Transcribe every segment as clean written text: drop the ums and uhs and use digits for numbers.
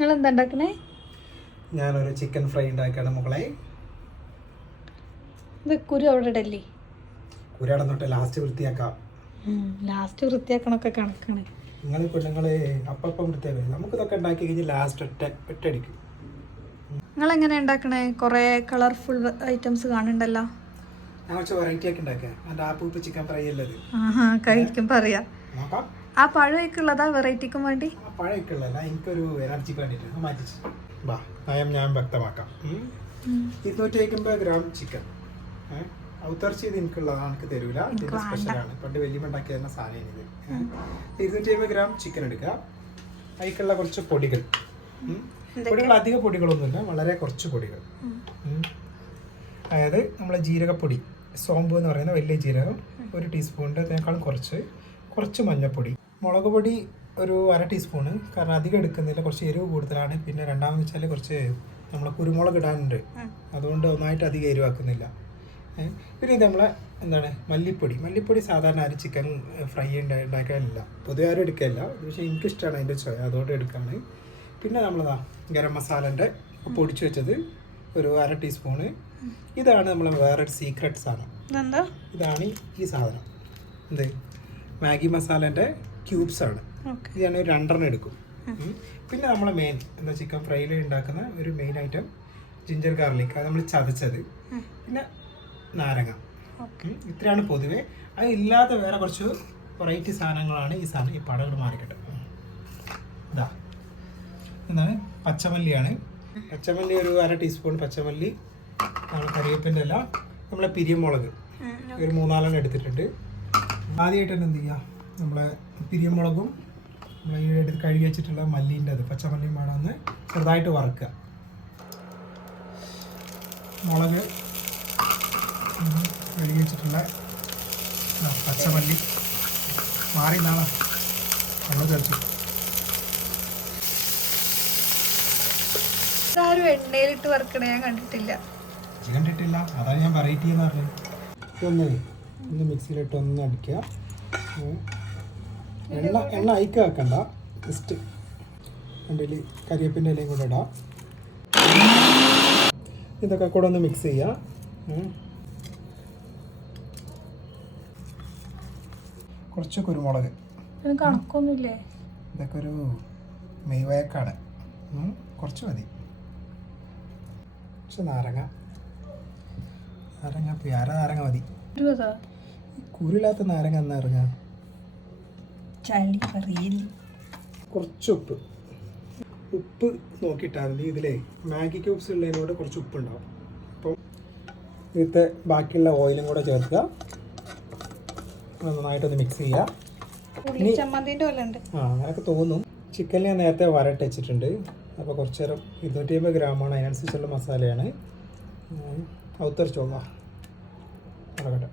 നിങ്ങളെന്താ ഉണ്ടാക്കണേ? ഞാനൊരു ചിക്കൻ ഫ്രൈ ഉണ്ടാക്കുകയാണ് മക്കളെ. ഇത് കുരു അവിടെ ഇടല്ലേ? കുരാടന്നോട്ടെ ലാസ്റ്റ് വൃത്തിയാക്കാം. ലാസ്റ്റ് വൃത്തിയാക്കണൊക്കെ കണക്കാണ്. നിങ്ങൾ പെണ്ണുങ്ങള് അപ്പം വൃത്തിയാക്കാം. നമുക്ക് ഇതൊക്കെ ഉണ്ടാക്കി കഴിഞ്ഞ് ലാസ്റ്റ് ഒറ്റയടിക്കും. നിങ്ങളെങ്ങനെ ഉണ്ടാക്കണേ? കുറേ കളർഫുൾ ഐറ്റംസ് കാണുന്നുണ്ടല്ലോ. ഞാൻ കുറച്ച് വെറൈറ്റി ആക്കി ഉണ്ടാക്കാം. എൻ്റെ ആപ്പ് ചിക്കൻ ഫ്രൈ അല്ലത്. കഴിക്കും പറയാ. നോക്കാം. ആ പഴമൊക്കെയുള്ളതാ വെറൈറ്റിക്കും വേണ്ടി? ആ പഴമൊക്കെ ഉള്ളതല്ല, എനിക്കൊരു എനർജിക്ക് വേണ്ടിയിട്ട് മാറ്റിച്ച് വാ നയം ഞാൻ വ്യക്തമാക്കാം. 250 ഗ്രാം ചിക്കൻ ഔത്തർച്ചി ഇത് എനിക്കുള്ളതാണ്, എനിക്ക് തരൂല. ഇതിൻ്റെ സ്പെഷ്യലാണ്. പണ്ട് വലിയ ഉണ്ടാക്കി തരുന്ന സാധനം ഇത്. 250 ഗ്രാം ചിക്കൻ എടുക്കുക. അതിലേക്കുള്ള കുറച്ച് പൊടികൾ. പൊടികൾ അധിക പൊടികളൊന്നുമില്ല, വളരെ കുറച്ച് പൊടികൾ. അതായത് നമ്മളെ ജീരകപ്പൊടി, സോമ്പ് എന്ന് പറയുന്ന വലിയ ജീരകം 1 ടീസ്പൂണിൻ്റെ അതിനേക്കാളും കുറച്ച് മഞ്ഞൾപ്പൊടി, മുളക് പൊടി ഒരു 1/2 ടീസ്പൂണ്. കാരണം അധികം എടുക്കുന്നില്ല, കുറച്ച് എരിവ് കൂടുതലാണ്. പിന്നെ രണ്ടാമെന്ന് വെച്ചാൽ കുറച്ച് നമ്മൾ കുരുമുളക് ഇടാനുണ്ട്, അതുകൊണ്ട് ഒന്നായിട്ട് അധികം എരിവാക്കുന്നില്ല. പിന്നെ ഇത് നമ്മളെ മല്ലിപ്പൊടി സാധാരണ ആരും ചിക്കൻ ഫ്രൈ ഉണ്ടാക്കാനില്ല, പൊതുവെ ആരും എടുക്കാനില്ല. പക്ഷേ എനിക്കിഷ്ടമാണ് അതിൻ്റെ ചോയ, അതുകൊണ്ട് എടുക്കാണ്. പിന്നെ നമ്മളതാ ഗരം മസാലൻ്റെ പൊടിച്ചു വെച്ചത് ഒരു 1/2 ടീസ്പൂണ്. ഇതാണ് നമ്മൾ വേറൊരു സീക്രട്ട് സാധനം. ഇതാണ് ഈ സാധനം. എന്ത് മാഗി മസാലേൻ്റെ ക്യൂബ്സാണ്. ഇത് ഞാൻ 2 എടുക്കും. പിന്നെ നമ്മളെ മെയിൻ എന്താ ചിക്കൻ ഫ്രൈയിൽ ഉണ്ടാക്കുന്ന ഒരു മെയിൻ ഐറ്റം ജിഞ്ചർ ഗാർലിക്, അത് നമ്മൾ ചതച്ചത്. പിന്നെ നാരങ്ങ. ഇത്രയാണ് പൊതുവെ. അത് ഇല്ലാതെ വേറെ കുറച്ച് വെറൈറ്റി സാധനങ്ങളാണ് ഈ സാധനം. ഈ പടകൾ മാറിക്കട്ടെ. ഇതാ എന്താണ് പച്ചമല്ലിയാണ്. പച്ചമല്ലി ഒരു 1/2 ടീസ്പൂൺ പച്ചമല്ലി. നമ്മൾ കരിവേപ്പിൻ്റെ ഇല, നമ്മളെ പിരിയമുളക് ഒരു 3-4 എടുത്തിട്ടുണ്ട്. ആദ്യമായിട്ട് തന്നെ എന്ത് ചെയ്യുക, നമ്മളെ പിരിയമുളകും നമ്മൾ ഈ എടുത്ത് കഴുകി വെച്ചിട്ടുള്ള മല്ലീൻ്റെ അത് പച്ചമല്ലിയും വേണം ഒന്ന് ചെറുതായിട്ട് വറുക്കുക. മുളക് കഴുകി വെച്ചിട്ടുള്ള പച്ചമല്ലി മാറി നാളെ നമ്മൾ ചേർച്ചു. എണ്ണയിലിട്ട് വറുക്കണേ ഞാൻ കണ്ടിട്ടില്ല. അതാണ് ഞാൻ വെറൈറ്റി എന്ന് പറഞ്ഞത്. ഒന്ന് മിക്സിയിലിട്ട് ഒന്ന് അടിക്കുക. എണ്ണ അയക്ക വെക്കണ്ട, ജസ്റ്റ് അതിൽ കരിവേപ്പിൻ്റെ ഇലയും കൂടെ ഇടാം. ഇതൊക്കെ കൂടെ ഒന്ന് മിക്സ് ചെയ്യുക. കുറച്ച് കുരുമുളക്, കണക്കൊന്നുമില്ലേ, ഇതൊക്കെ ഒരു മെയ്വയക്കാണ്, കുറച്ച് മതി. കുറച്ച് നാരങ്ങ നാരങ്ങ മതി. കുരുമില്ലാത്ത നാരങ്ങ എന്നാ ഇറങ്ങാ. കുറച്ച് ഉപ്പ് നോക്കിയിട്ടാൽ മതി. ഇതിലേ മാഗി ക്യൂബ്സ് ഉള്ളതിനോട് കുറച്ച് ഉപ്പുണ്ടാവും. അപ്പം ഇതിലത്തെ ബാക്കിയുള്ള ഓയിലും കൂടെ ചേർക്കുക. നന്നായിട്ടൊന്ന് മിക്സ് ചെയ്യുക. അങ്ങനെയൊക്കെ തോന്നും. ചിക്കനിൽ ഞാൻ നേരത്തെ വരട്ട് വെച്ചിട്ടുണ്ട്. അപ്പോൾ കുറച്ച് നേരം 250 ഗ്രാമാണ്, അതിനനുസരിച്ചുള്ള മസാലയാണ്. ഔത്തറിച്ചോളാം നടക്കട്ടെ.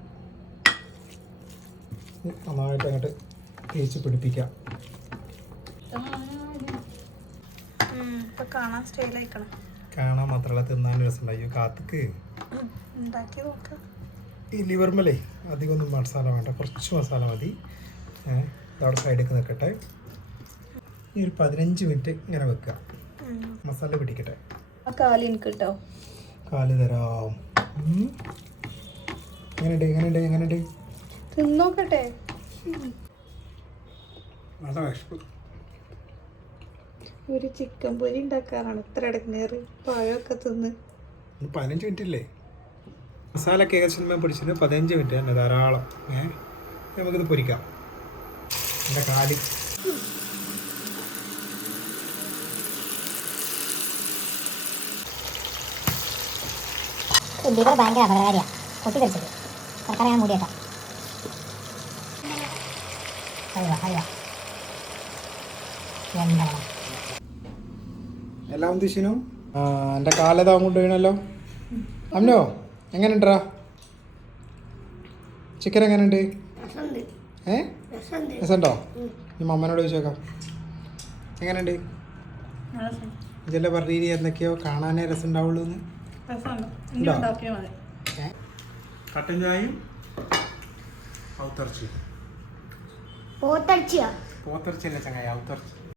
നന്നായിട്ട് അങ്ങോട്ട് തേച്ച് പിടിപ്പിക്കാം. കാണാൻ മാത്രമല്ല തിന്നാൻ രസമുണ്ടായി. കാത്തക്ക് ഈ ലിവർമലേ അധികമൊന്നും മസാല വേണ്ട, കുറച്ച് മസാല മതി. ഇതവിടെ സൈഡിലേക്ക് നിൽക്കട്ടെ. ഈ ഒരു 15 മിനിറ്റ് ഇങ്ങനെ വെക്കുക, മസാല പിടിക്കട്ടെ. കാല് തരാം. എങ്ങനെയുണ്ട് തിന്നോക്കട്ടെ. നല്ല വിഷമം. ഒരു ചിക്കൻ പൊരി ഉണ്ടാക്കാറാണ് ഇത്ര ഇടങ്ങേറ്. പഴമൊക്കെ തിന്ന് 15 മിനിറ്റ് ഇല്ലേ? മസാല ഏകദേശം പിടിച്ചിട്ട് 15 മിനിറ്റ് തന്നെ ധാരാളം. നമുക്കിത് പൊരിക്കാം. എൻ്റെ കാല് ലിവർ ഭയങ്കര അപകടകാരിയാണ്. പൊട്ടിത്തെറിച്ചത് തൽക്കാലം ഞാൻ മൂടിയേക്കാം. എല്ലാം ഉദ്ദേശിച്ചു. എൻ്റെ കാലതാ കൊണ്ട് വീണല്ലോ. അമ്മോ എങ്ങനെയുണ്ടാ ചിക്കൻ? എങ്ങനെയുണ്ട്? രസമുണ്ടോ? ഈ മമ്മനോട് ചോദിച്ചേക്കാം. എങ്ങനെയുണ്ട്? ഇതെല്ലാം പറഞ്ഞ എന്തൊക്കെയോ കാണാനേ രസം ഉണ്ടാവുള്ളൂ എന്ന്. കട്ടൻ ചായയും പോത്തിറച്ചിയല്ല ചങ്ങായി, ഔത്തർച്ചി.